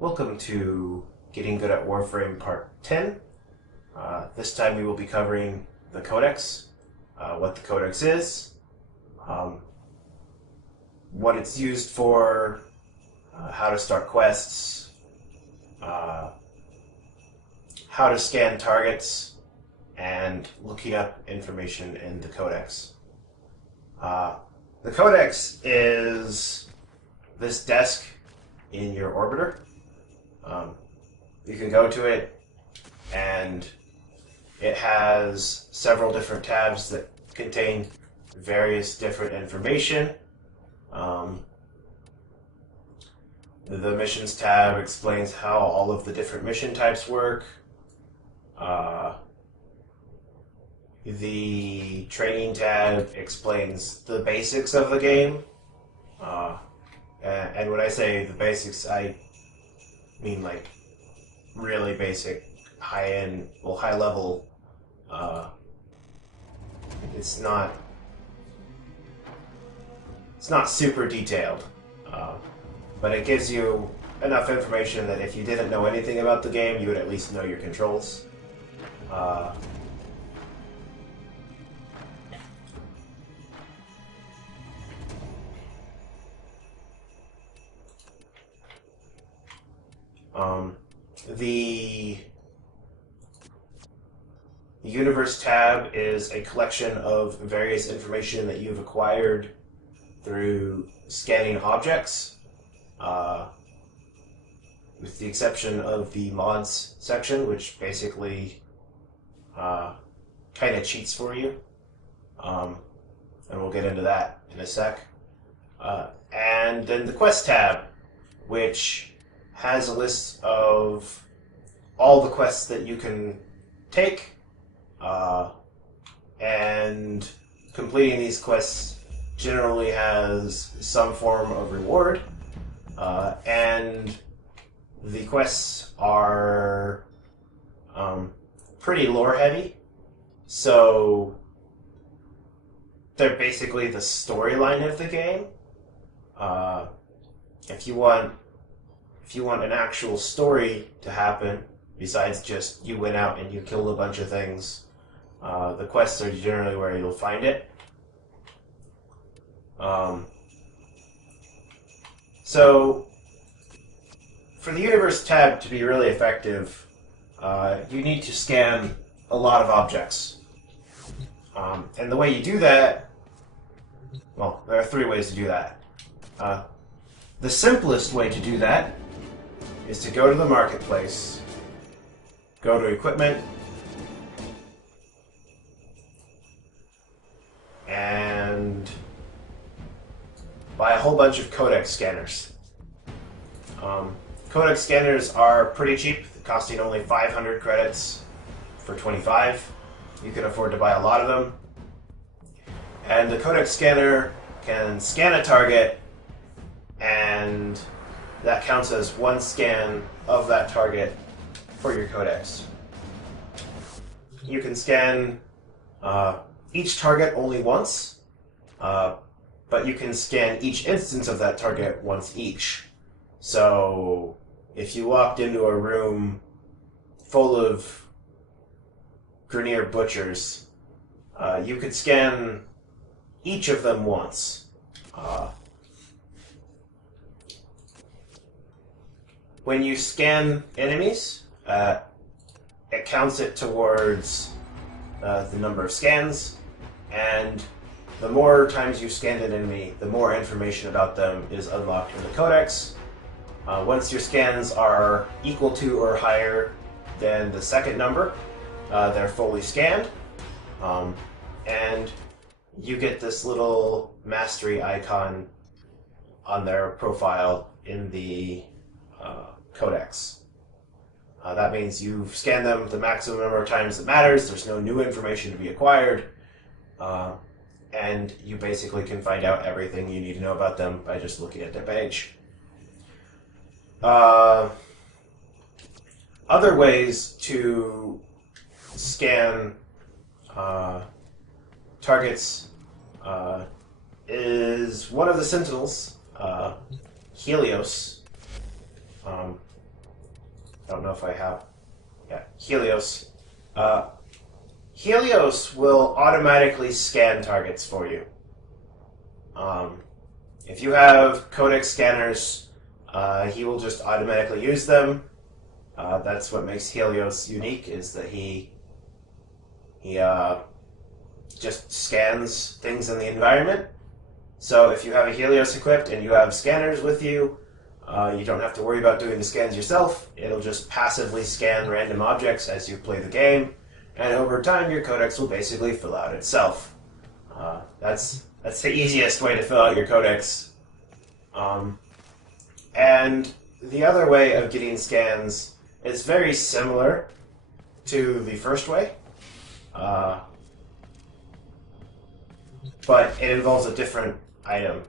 Welcome to Getting Good at Warframe Part 10. This time we will be covering the Codex, what the Codex is, what it's used for, how to start quests, how to scan targets, and looking up information in the Codex. The Codex is this desk in your orbiter. You can go to it, and it has several different tabs that contain various different information. The missions tab explains how all of the different mission types work. The training tab explains the basics of the game. And when I say the basics, I mean like really basic, high-end, well, high-level. It's not super detailed, but it gives you enough information that if you didn't know anything about the game, you would at least know your controls. The Universe tab is a collection of various information that you've acquired through scanning objects, with the exception of the mods section, which basically kind of cheats for you. And we'll get into that in a sec. And then the Quest tab, which has a list of all the quests that you can take, and completing these quests generally has some form of reward, and the quests are pretty lore heavy, so they're basically the storyline of the game. If you want an actual story to happen, besides just you went out and you killed a bunch of things, the quests are generally where you'll find it. So, for the Universe tab to be really effective, you need to scan a lot of objects. And the way you do that, well, there are three ways to do that. The simplest way to do that is to go to the marketplace, go to equipment, and buy a whole bunch of Codex scanners. Codex scanners are pretty cheap, costing only 500 credits for 25. You can afford to buy a lot of them. And the Codex scanner can scan a target, and that counts as one scan of that target for your Codex. You can scan each target only once, but you can scan each instance of that target once each. So if you walked into a room full of Grenier butchers, you could scan each of them once. When you scan enemies, it counts it towards the number of scans, and the more times you scan an enemy, the more information about them is unlocked in the Codex. Once your scans are equal to or higher than the second number, they're fully scanned, and you get this little mastery icon on their profile in the Codex. That means you've scanned them the maximum number of times that matters, there's no new information to be acquired, and you basically can find out everything you need to know about them by just looking at their page. Other ways to scan targets is one of the Sentinels, Helios. don't know if I have. Yeah, Helios. Helios will automatically scan targets for you. If you have Codex scanners, he will just automatically use them. That's what makes Helios unique, is that he just scans things in the environment. So if you have a Helios equipped and you have scanners with you, you don't have to worry about doing the scans yourself. It'll just passively scan random objects as you play the game, and over time your Codex will basically fill out itself. That's the easiest way to fill out your Codex. And the other way of getting scans is very similar to the first way, but it involves a different item.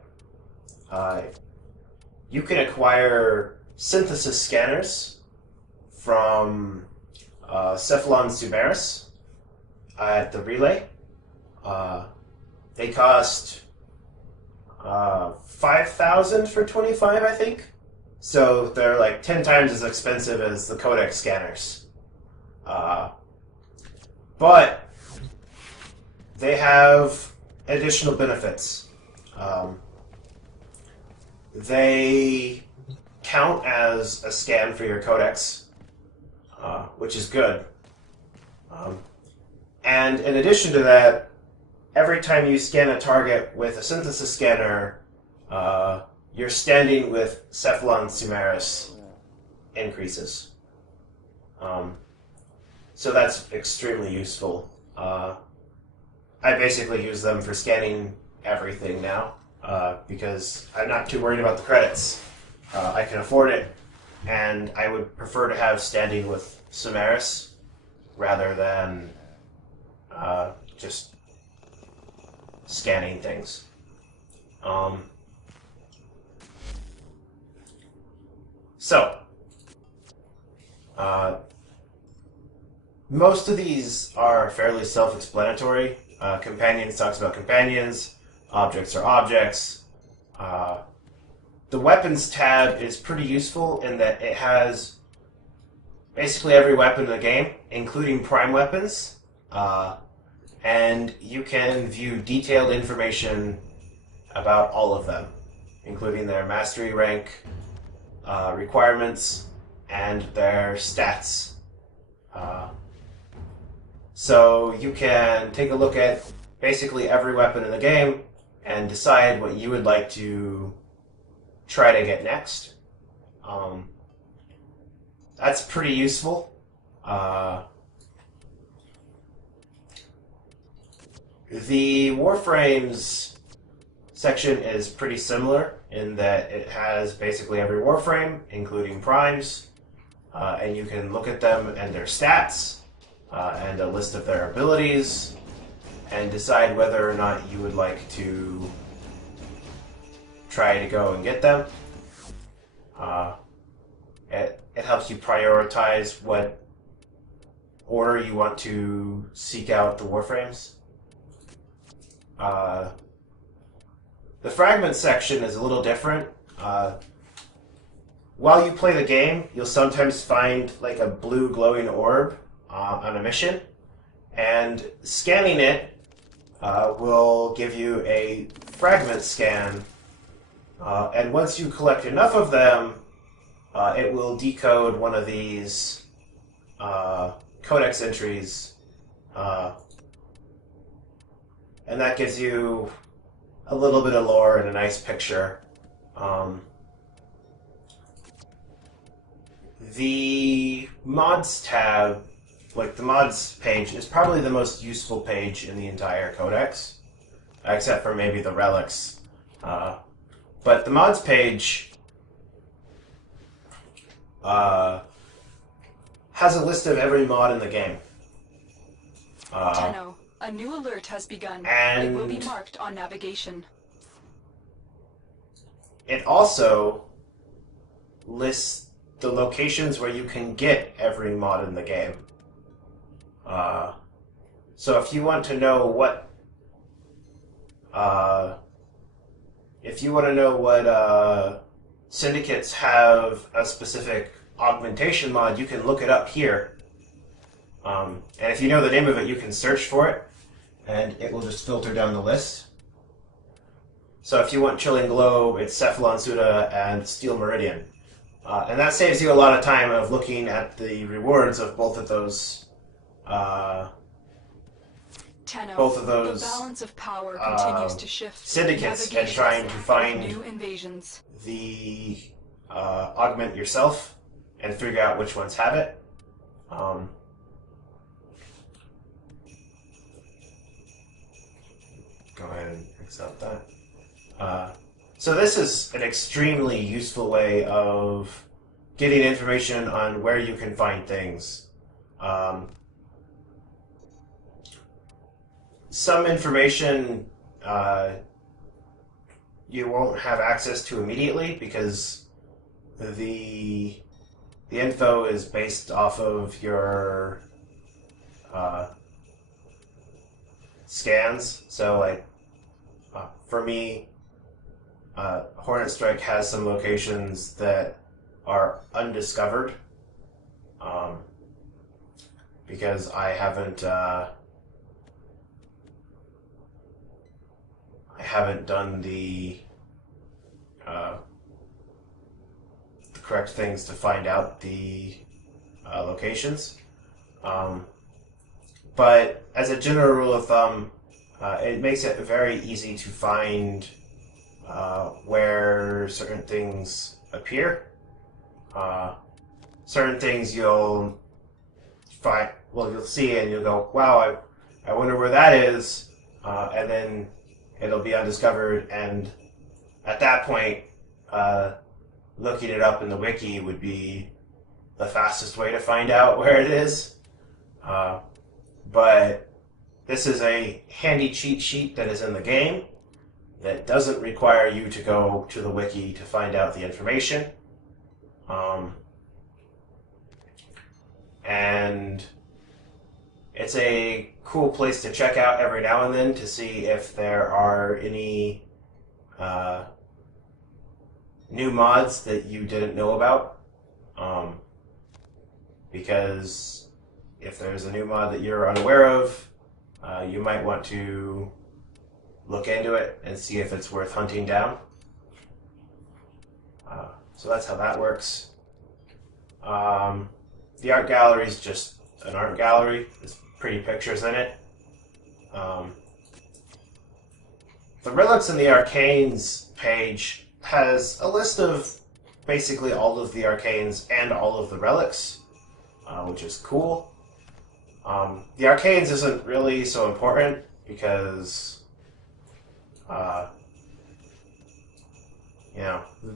You can acquire synthesis scanners from Cephalon Sumeris at the Relay. They cost 5,000 for 25, I think. So they're like 10 times as expensive as the Codex scanners. But they have additional benefits. They count as a scan for your Codex, which is good. And in addition to that, every time you scan a target with a synthesis scanner, your standing with Cephalon Sumeris increases. So that's extremely useful. I basically use them for scanning everything now, because I'm not too worried about the credits. I can afford it, and I would prefer to have standing with Sumeris rather than just scanning things. Most of these are fairly self-explanatory. Companions talks about companions. Objects are objects. The weapons tab is pretty useful in that it has basically every weapon in the game, including prime weapons. And you can view detailed information about all of them, including their mastery rank, requirements, and their stats. So you can take a look at basically every weapon in the game and decide what you would like to try to get next. That's pretty useful. The Warframes section is pretty similar in that it has basically every Warframe, including primes, and you can look at them and their stats, and a list of their abilities, and decide whether or not you would like to try to go and get them. It helps you prioritize what order you want to seek out the Warframes. The fragment section is a little different. While you play the game, you'll sometimes find like a blue glowing orb on a mission, and scanning it will give you a fragment scan, and once you collect enough of them, it will decode one of these Codex entries, and that gives you a little bit of lore and a nice picture. The mods tab, like the mods page, is probably the most useful page in the entire Codex, except for maybe the Relics. But the mods page has a list of every mod in the game. Tenno, a new alert has begun. And it will be marked on navigation. It also lists the locations where you can get every mod in the game. So if you want to know what syndicates have a specific augmentation mod, you can look it up here. And if you know the name of it, you can search for it, and it will just filter down the list. So if you want Chilling Globe, it's Cephalon Suda and Steel Meridian. And that saves you a lot of time of looking at the rewards of both of those. Both of those the balance of power continues to shift. syndicates and trying to find new invasions. the augment yourself and figure out which ones have it. Go ahead and accept that. So this is an extremely useful way of getting information on where you can find things. Some information you won't have access to immediately because the info is based off of your scans. So, like, for me, Hornet Strike has some locations that are undiscovered because I haven't done the correct things to find out the locations. But as a general rule of thumb, it makes it very easy to find where certain things appear. Certain things you'll find, well, you'll see and you'll go, wow, I wonder where that is, and then it'll be undiscovered, and at that point, looking it up in the wiki would be the fastest way to find out where it is. But this is a handy cheat sheet that is in the game that doesn't require you to go to the wiki to find out the information. And it's a cool place to check out every now and then to see if there are any new mods that you didn't know about. Because if there's a new mod that you're unaware of, you might want to look into it and see if it's worth hunting down. So that's how that works. The art gallery is just an art gallery. There's pretty pictures in it. The Relics and the Arcanes page has a list of basically all of the Arcanes and all of the Relics, which is cool. The Arcanes isn't really so important because,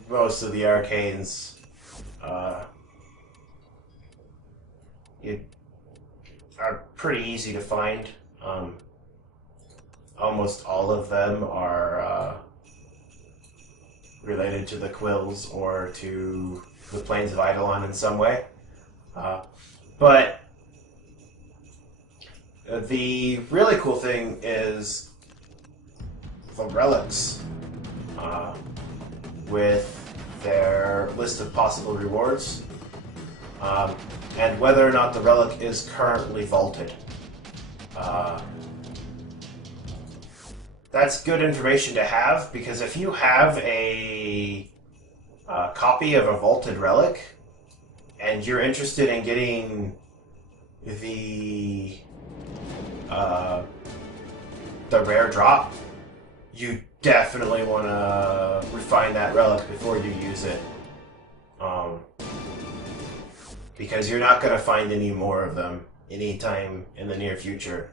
most of the Arcanes are pretty easy to find. Almost all of them are related to the Quills or to the Plains of Eidolon in some way. But the really cool thing is the Relics with their list of possible rewards and whether or not the relic is currently vaulted. That's good information to have, because if you have a copy of a vaulted relic and you're interested in getting the rare drop, you definitely want to refine that relic before you use it. Because you're not going to find any more of them anytime in the near future.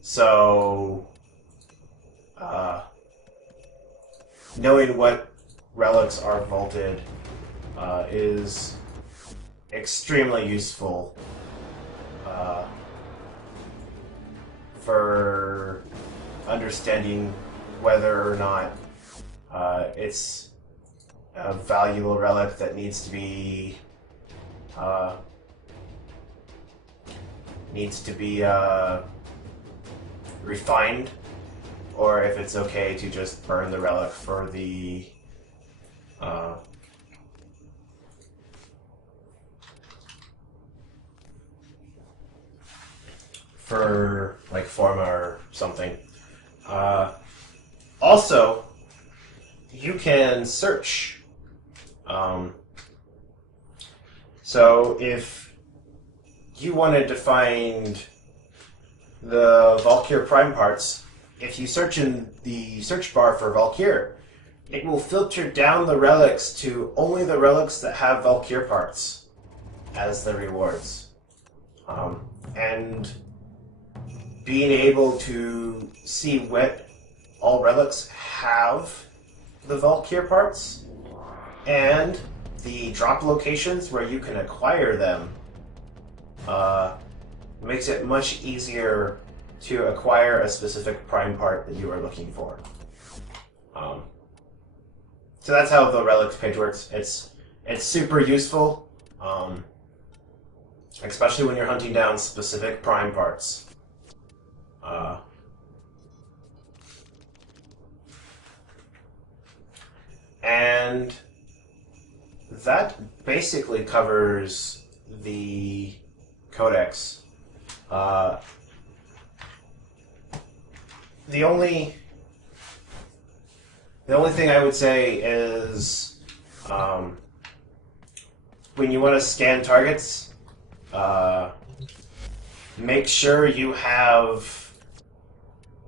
So, knowing what relics are vaulted is extremely useful for understanding whether or not it's a valuable relic that needs to be refined, or if it's okay to just burn the relic for the for like Forma or something. Also, you can search. So if you wanted to find the Valkyr Prime parts, if you search in the search bar for Valkyr, it will filter down the relics to only the relics that have Valkyr parts as the rewards. And being able to see what all relics have the Valkyr parts and the drop locations where you can acquire them makes it much easier to acquire a specific prime part that you are looking for. So that's how the Relics page works. It's super useful, especially when you're hunting down specific prime parts. And that basically covers the Codex. The only thing I would say is when you want to scan targets, make sure you have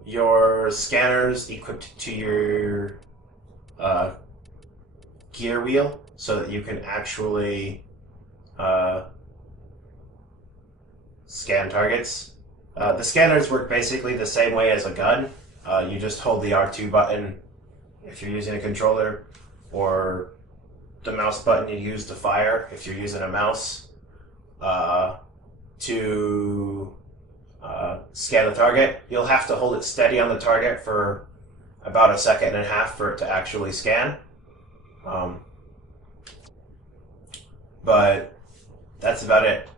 your scanners equipped to your gear wheel so that you can actually scan targets. The scanners work basically the same way as a gun. You just hold the R2 button if you're using a controller, or the mouse button you use to fire if you're using a mouse, to scan a target. You'll have to hold it steady on the target for about 1.5 seconds for it to actually scan. But that's about it.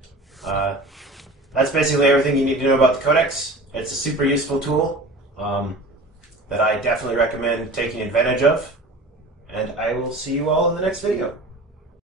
That's basically everything you need to know about the Codex. It's a super useful tool that I definitely recommend taking advantage of. And I will see you all in the next video.